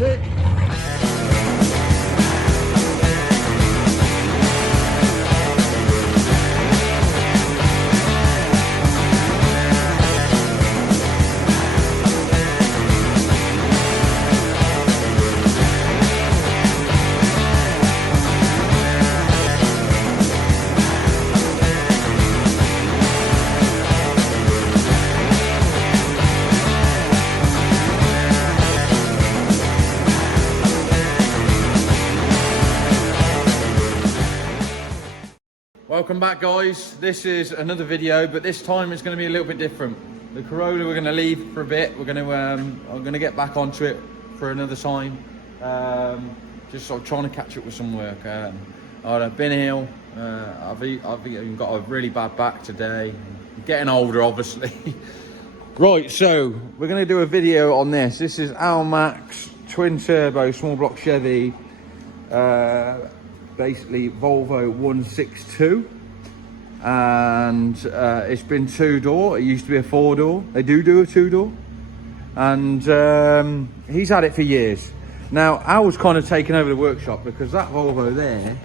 it. Welcome back, guys. This is another video, but this time it's going to be a little bit different. The Corolla we're going to leave for a bit. We're going to I'm going to get back onto it for another time. Just sort of trying to catch up with some work. I've been ill. I've even got a really bad back today. I'm getting older, obviously. Right, so we're going to do a video on this. This is Max twin turbo small block Chevy. Basically Volvo 162, and it's been 2-door. It used to be a 4-door. They do a 2-door, and he's had it for years. Now I was kind of taking over the workshop because that Volvo there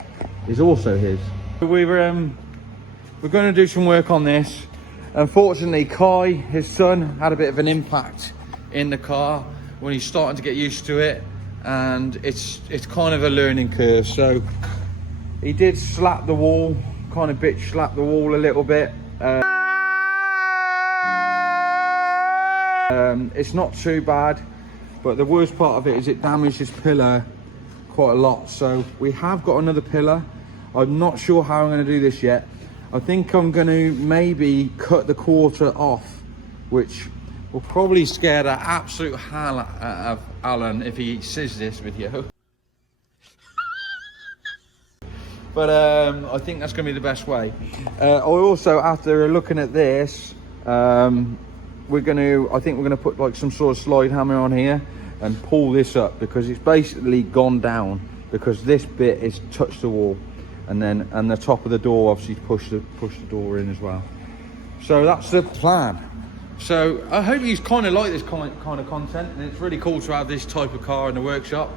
is also his. We're going to do some work on this. Unfortunately, Kai, his son, had a bit of an impact in the car when he's starting to get used to it, and it's kind of a learning curve. So he did slap the wall, kind of bitch slap the wall a little bit. It's not too bad, but the worst part of it is it damaged his pillar quite a lot. So we have got another pillar. I'm not sure how I'm going to do this yet. I think I'm going to maybe cut the quarter off, which will probably scare the absolute hell out of Alan if he sees this video. But I think that's going to be the best way. I also, after looking at this, I think we're going to put like some sort of slide hammer on here and pull this up, because it's basically gone down because this bit is touched the wall, and the top of the door obviously push the door in as well. So that's the plan. So I hope you kind of like this kind of content, and it's really cool to have this type of car in the workshop.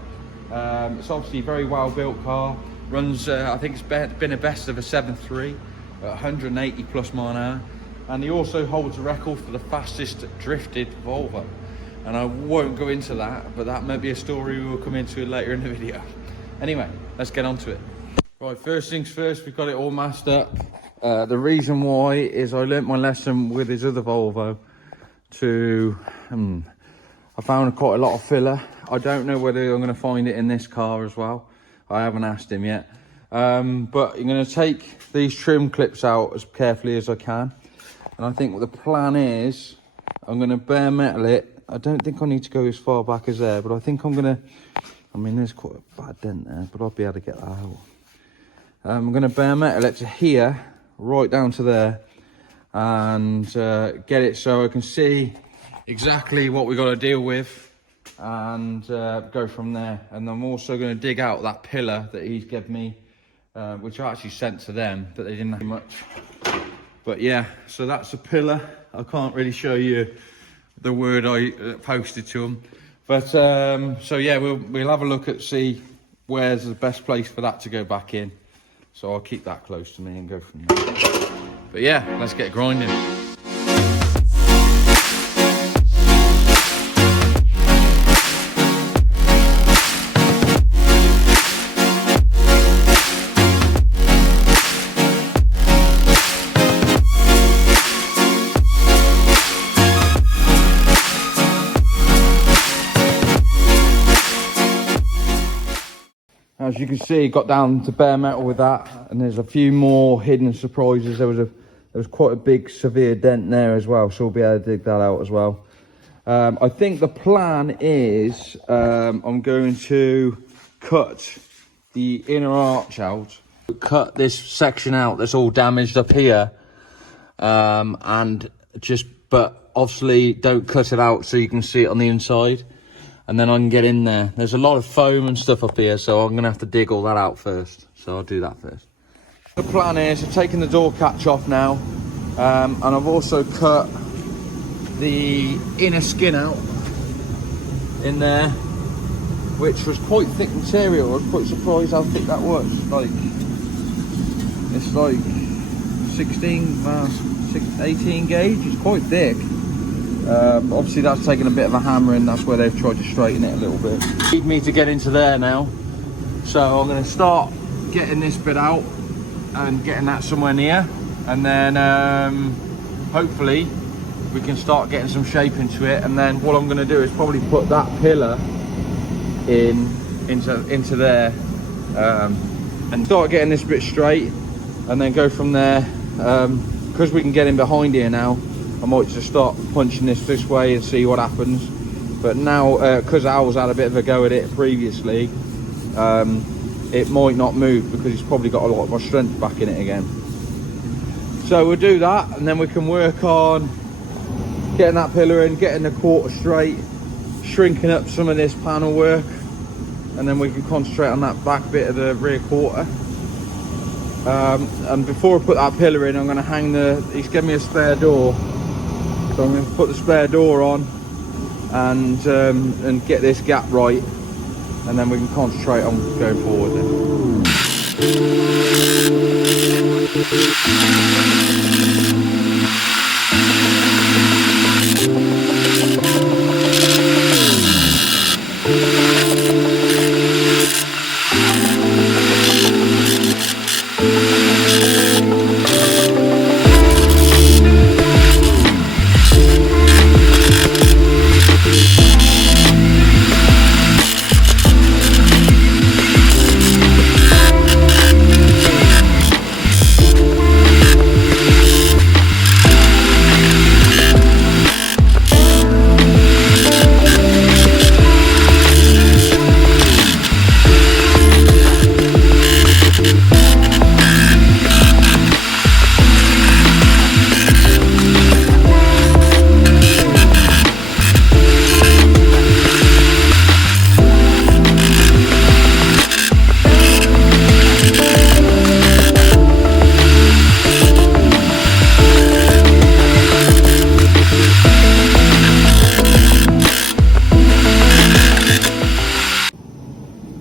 It's obviously a very well built car. Runs, I think it's been a best of a 7.3 at 180 plus mile an hour, and he also holds a record for the fastest drifted Volvo. And I won't go into that, but that might be a story we'll come into later in the video. Anyway, let's get on to it. Right, first things first, we've got it all masked up. The reason why is I learnt my lesson with his other Volvo I found quite a lot of filler. I don't know whether I'm going to find it in this car as well. I haven't asked him yet. But I'm going to take these trim clips out as carefully as I can. And I think what the plan is, I'm going to bare metal it. I don't think I need to go as far back as there, but I think I'm going to, there's quite a bad dent there, but I'll be able to get that out. I'm going to bare metal it to here, right down to there, and get it so I can see exactly what we've got to deal with, and go from there. And I'm also going to dig out that pillar that he's given me, which I actually sent to them, but they didn't have much. But yeah, so that's a pillar. I can't really show you the word I posted to them, but so yeah, we'll have a look at see where's the best place for that to go back in. So I'll keep that close to me and go from there. But yeah, let's get grinding. As you can see, got down to bare metal with that, and there's a few more hidden surprises. There was quite a big severe dent there as well, so we'll be able to dig that out as well. I think the plan is I'm going to cut the inner arch out, cut this section out that's all damaged up here, but obviously don't cut it out so you can see it on the inside. And then I can get in there. There's a lot of foam and stuff up here, so I'm gonna have to dig all that out first. So I'll do that first. The plan is I've taken the door catch off now, and I've also cut the inner skin out in there. which was quite thick material. I was quite surprised how thick that was. Like, it's like 18 gauge. It's quite thick. Obviously that's taken a bit of a hammering. That's where they've tried to straighten it a little bit. Need me to get into there now, so I'm going to start getting this bit out and getting that somewhere near, and then hopefully we can start getting some shape into it. And then what I'm going to do is probably put that pillar into there, and start getting this bit straight, and then go from there. Because we can get in behind here now, I might just start punching this way and see what happens. But now, because Al's had a bit of a go at it previously, it might not move because he's probably got a lot more strength back in it again. So we'll do that, and then we can work on getting that pillar in, getting the quarter straight, shrinking up some of this panel work, and then we can concentrate on that back bit of the rear quarter. And before I put that pillar in, I'm going to hang he's given me a spare door, so I'm going to put the spare door on and get this gap right, and then we can concentrate on going forward then.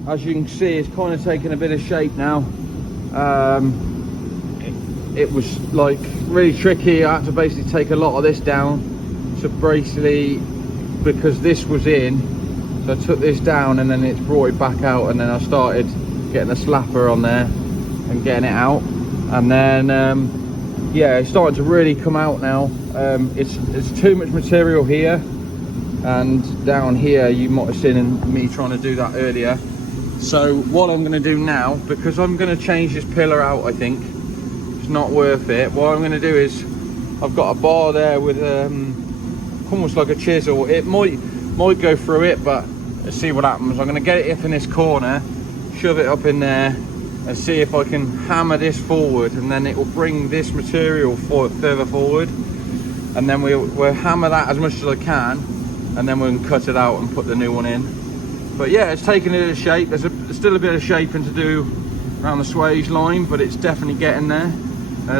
As you can see, it's kind of taking a bit of shape now. It was like really tricky. I had to basically take a lot of this down to basically, because this was in, so I took this down and then it's brought it back out, and then I started getting the slapper on there and getting it out, and then yeah, it's starting to really come out now. It's too much material here, and down here you might have seen me trying to do that earlier. So what I'm going to do now, because I'm going to change this pillar out, I think it's not worth it. What I'm going to do is, I've got a bar there with almost like a chisel. It might go through it, but let's see what happens. I'm going to get it up in this corner, shove it up in there, and see if I can hammer this forward, and then it will bring this material further forward, and then we'll hammer that as much as I can, and then we can cut it out and put the new one in. But yeah, it's taking a bit of shape. There's still a bit of shaping to do around the swage line, but it's definitely getting there.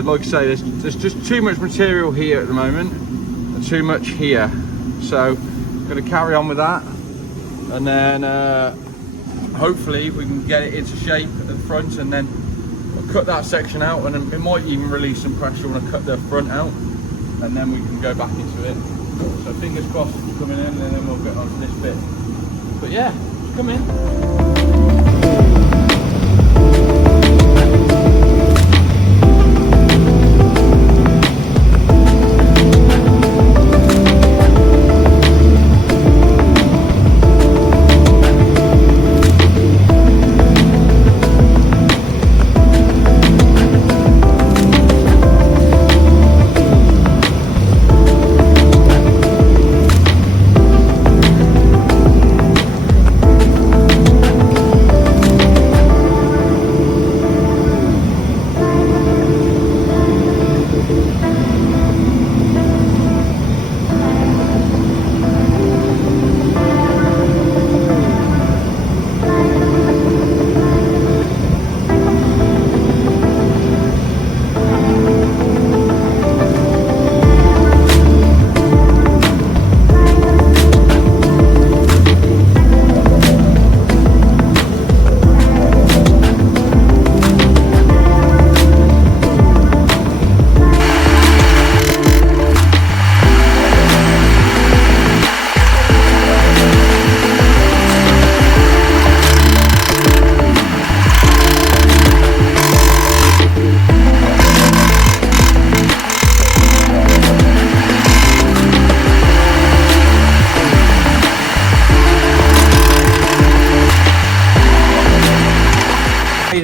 Like I say, there's just too much material here at the moment, and too much here. So I'm going to carry on with that, and then hopefully we can get it into shape at the front, and then I'll cut that section out, and then it might even release some pressure when I cut the front out, and then we can go back into it. So fingers crossed it's coming in, and then we'll get onto this bit. But yeah, come in.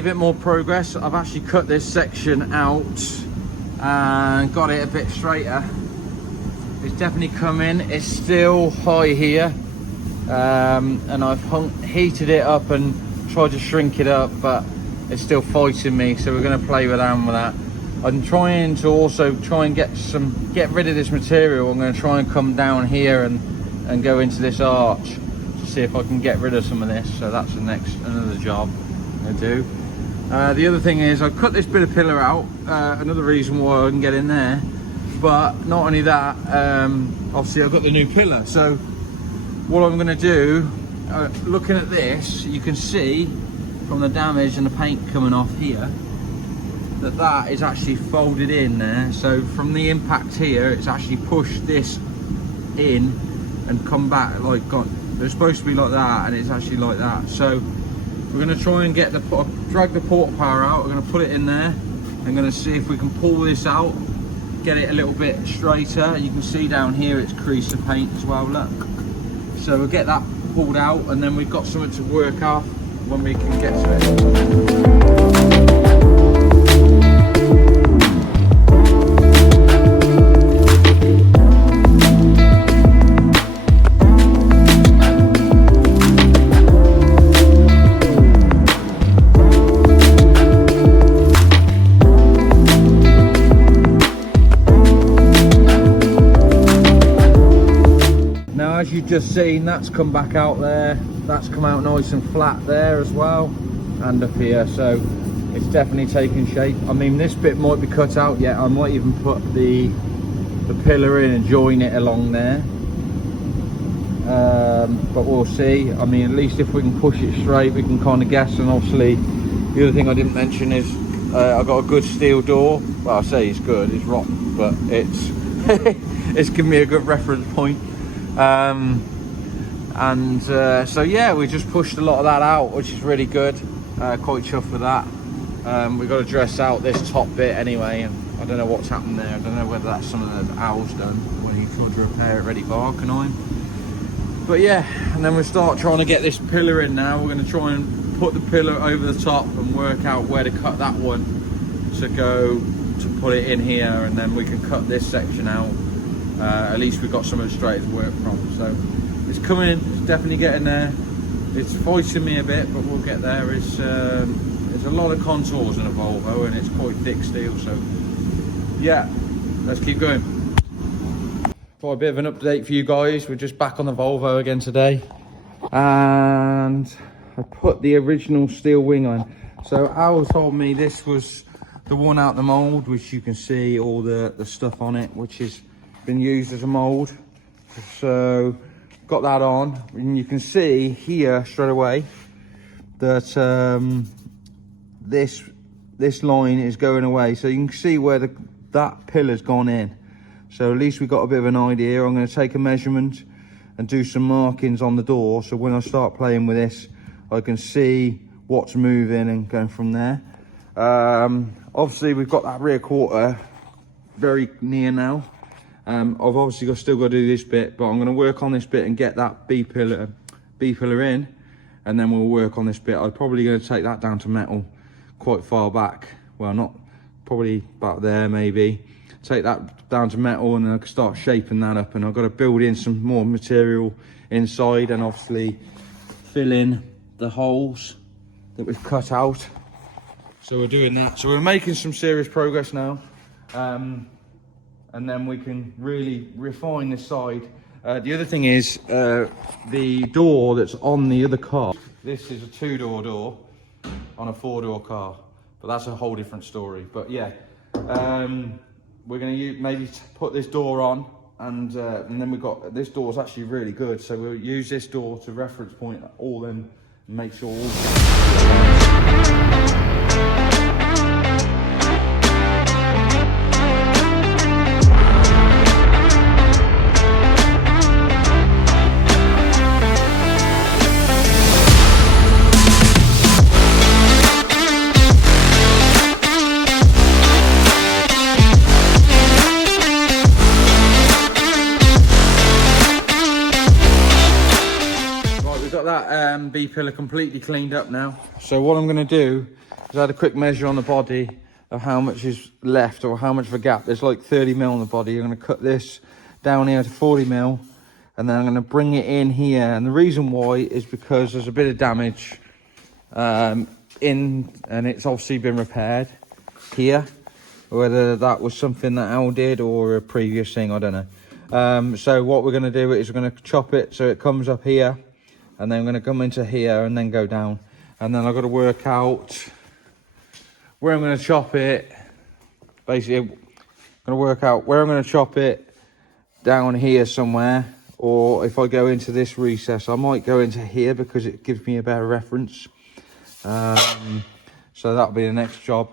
a bit more progress. I've actually cut this section out and got it a bit straighter. It's definitely coming. It's still high here, and I've heated it up and tried to shrink it up, but it's still fighting me, so we're going to play around with that. I'm trying to also try and get rid of this material. I'm going to try and come down here and go into this arch to see if I can get rid of some of this. So that's another job I do. The other thing is I cut this bit of pillar out, another reason why I can get in there. But not only that, obviously I've got the new pillar. So what I'm going to do, looking at this, you can see from the damage and the paint coming off here that is actually folded in there. So from the impact here, it's actually pushed this in and come back like they're supposed to be like that, and it's actually like that. So we're going to try and drag the port power out. We're going to put it in there. I'm going to see if we can pull this out, get it a little bit straighter. You can see down here it's creased of paint as well, look. So we'll get that pulled out, and then we've got something to work off when we can get to it. As you've just seen, that's come back out there, that's come out nice and flat there as well, and up here, so it's definitely taking shape. I mean, this bit might be cut out yet. I might even put the pillar in and join it along there, but we'll see. I mean, at least if we can push it straight, we can kind of guess. And obviously the other thing I didn't mention is I've got a good steel door. Well, I say it's good, it's rotten, but it's it's given me a good reference point. So yeah, we just pushed a lot of that out, which is really good. Quite chuffed with that. We've got to dress out this top bit anyway, and I don't know what's happened there. I don't know whether that's some of the owls done when he tried to repair it, ready barking on him. But yeah, and then we'll start trying to get this pillar in now. We're going to try and put the pillar over the top and work out where to cut that one to put it in here, and then we can cut this section out. At least we've got something straight to work from. So it's coming, it's definitely getting there. It's fighting me a bit, but we'll get there. There's a lot of contours in a Volvo, and it's quite thick steel, so yeah, let's keep going. For a bit of an update for you guys, we're just back on the Volvo again today, and I put the original steel wing on. So Al told me this was the one out the mold, which you can see all the stuff on it, which is been used as a mold. So got that on, and you can see here straight away that this line is going away, so you can see where that pillar's gone in. So at least we got a bit of an idea. I'm going to take a measurement and do some markings on the door, so when I start playing with this I can see what's moving and going from there. Obviously we've got that rear quarter very near now. I've obviously still got to do this bit, but I'm going to work on this bit and get that B pillar in, and then we'll work on this bit. I'm probably going to take that down to metal quite far back. Well, not probably about there, maybe. Take that down to metal, and then I can start shaping that up. And I've got to build in some more material inside, and obviously fill in the holes that we've cut out. So we're doing that. So we're making some serious progress now. And then we can really refine this side. The other thing is the door that's on the other car. This is a 2-door door on a 4-door car, but that's a whole different story. But yeah, we're going to maybe put this door on, and then we've got, this door is actually really good, so we'll use this door to reference point all them and make sure all B pillar completely cleaned up now. So what I'm going to do I had a quick measure on the body of how much is left or how much of a gap. There's like 30 mil on the body. I'm going to cut this down here to 40 mil, and then I'm going to bring it in here. And the reason why is because there's a bit of damage and it's obviously been repaired here. Whether that was something that Al did or a previous thing, I don't know. So what we're going to do is we're going to chop it so it comes up here, and then I'm going to come into here and then go down. And then I've got to work out where I'm going to chop it. Basically, I'm going to work out where I'm going to chop it down here somewhere. Or if I go into this recess, I might go into here because it gives me a better reference. So that'll be the next job.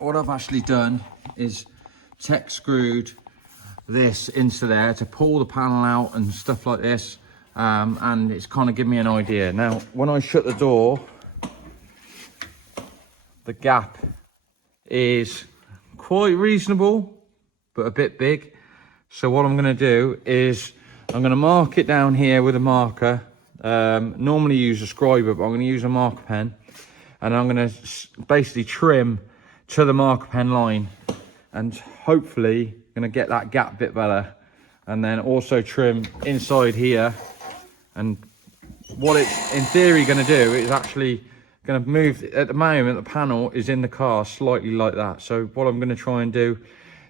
What I've actually done is tech screwed this into there to pull the panel out and stuff like this, and it's kind of given me an idea. Now when I shut the door, the gap is quite reasonable but a bit big. So what I'm going to do is I'm going to mark it down here with a marker. Normally use a scriber, but I'm going to use a marker pen, and I'm going to basically trim to the marker pen line, and hopefully going to get that gap bit better, and then also trim inside here. And what it's in theory going to do is actually going to move. At the moment the panel is in the car slightly like that, so what I'm going to try and do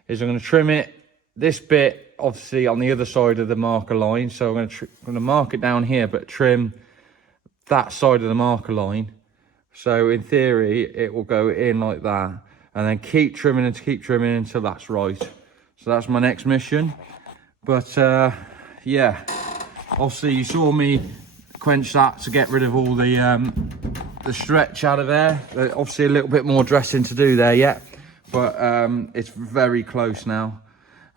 is I'm going to trim it this bit obviously on the other side of the marker line. So I'm going to mark it down here but trim that side of the marker line, so in theory it will go in like that, and then keep trimming until that's right. So that's my next mission. But yeah, obviously you saw me quench that to get rid of all the stretch out of there. Obviously a little bit more dressing to do there yet, but it's very close now,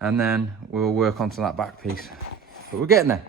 and then we'll work onto that back piece, but we're getting there.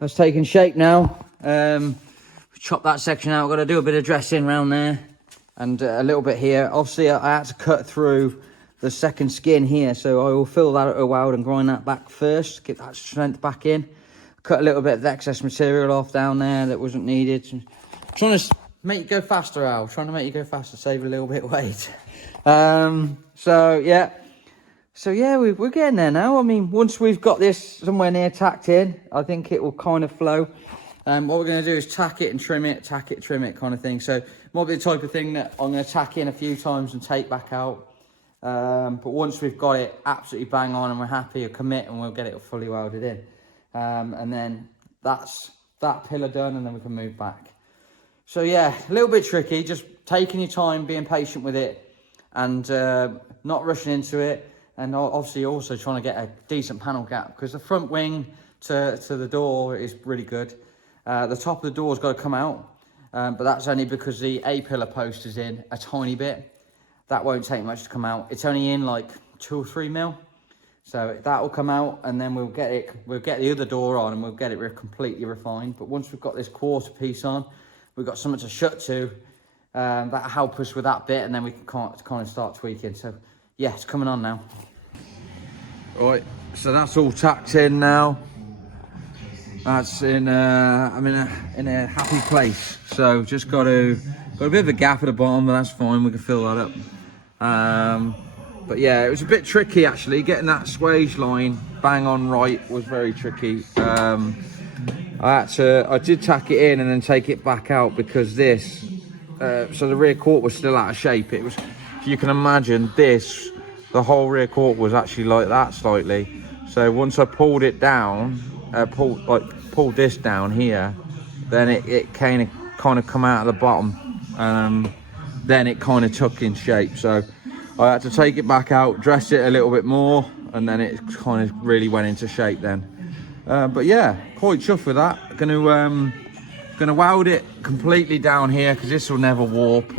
That's taking shape now. Chop that section out. I've got to do a bit of dressing around there and a little bit here. Obviously, I had to cut through the second skin here, so I will fill that a weld and grind that back first, get that strength back in. Cut a little bit of the excess material off down there that wasn't needed. Trying to make you go faster, Al. Trying to make you go faster, save a little bit of weight. So yeah, we're getting there now. I mean, once we've got this somewhere near tacked in, I think it will kind of flow. What we're going to do is tack it and trim it, tack it, trim it kind of thing. So it might be the type of thing that I'm going to tack in a few times and take back out. But once we've got it absolutely bang on and we're happy, we'll commit and we'll get it fully welded in. And then that's that pillar done, and then we can move back. So yeah, a little bit tricky, just taking your time, being patient with it, and not rushing into it. And obviously also trying to get a decent panel gap, because the front wing to the door is really good. The top of the door's got to come out, but that's only because the A-pillar post is in a tiny bit. That won't take much to come out. It's only in like 2 or 3 mil. So that will come out, and then we'll get the other door on, and we'll get it completely refined. But once we've got this quarter piece on, we've got something to shut to. That'll help us with that bit, and then we can kind of start tweaking. So yeah, it's coming on now. All right, so that's all tacked in now. That's in I'm in a happy place. So just got a bit of a gap at the bottom, but that's fine. We can fill that up. But yeah, it was a bit tricky actually. Getting that swage line bang on right was very tricky. I did tack it in and then take it back out, because this, so the rear quarter was still out of shape. It was, if you can imagine this, the whole rear quarter was actually like that slightly. So once I pulled it down, pulled this down here, then it kind of come out of the bottom. Then it kind of took in shape. So I had to take it back out, dress it a little bit more, and then it kind of really went into shape then. But yeah, quite chuffed with that. Gonna weld it completely down here, because this will never warp,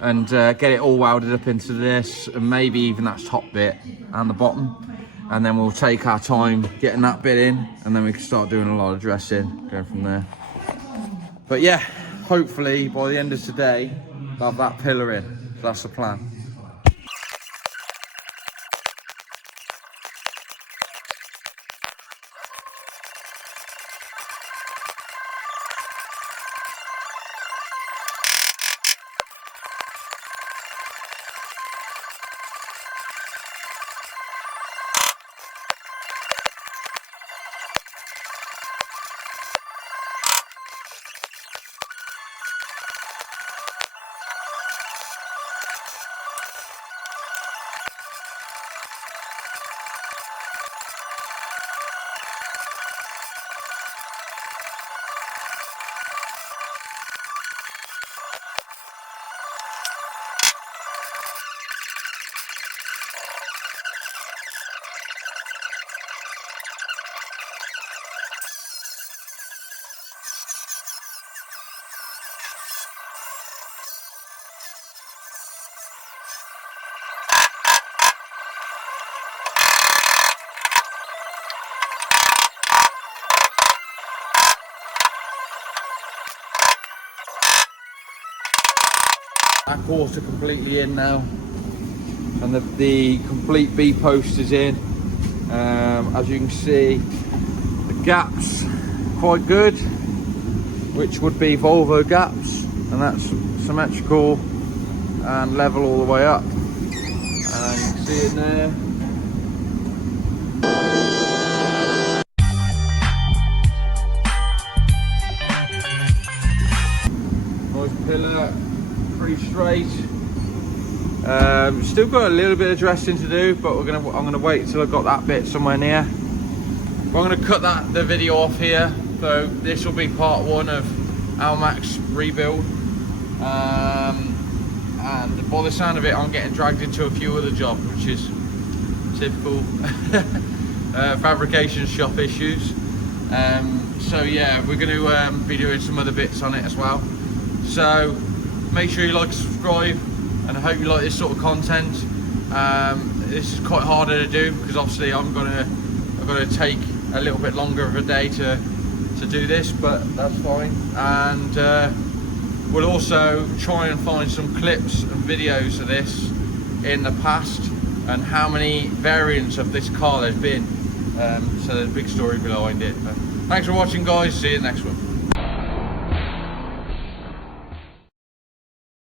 and get it all welded up into this, and maybe even that top bit and the bottom, and then we'll take our time getting that bit in, and then we can start doing a lot of dressing, going from there. But yeah, hopefully by the end of today we'll have that pillar in. So that's the plan. Back quarter completely in now, and the complete B post is in. As you can see, the gaps quite good, which would be Volvo gaps, and that's symmetrical and level all the way up. And you can see it there. Nice pillar, pretty straight. Still got a little bit of dressing to do, but I'm gonna wait until I've got that bit somewhere near. But I'm gonna cut the video off here. So this will be part one of Almac's rebuild. And by the sound of it, I'm getting dragged into a few other jobs, which is typical fabrication shop issues. So yeah, we're going to be doing some other bits on it as well. So make sure you like, subscribe, and I hope you like this sort of content. This is quite harder to do because obviously I've got to take a little bit longer of a day to do this, but that's fine. And we'll also try and find some clips and videos of this in the past and how many variants of this car there's been. So there's a big story behind it. But thanks for watching, guys. See you in the next one.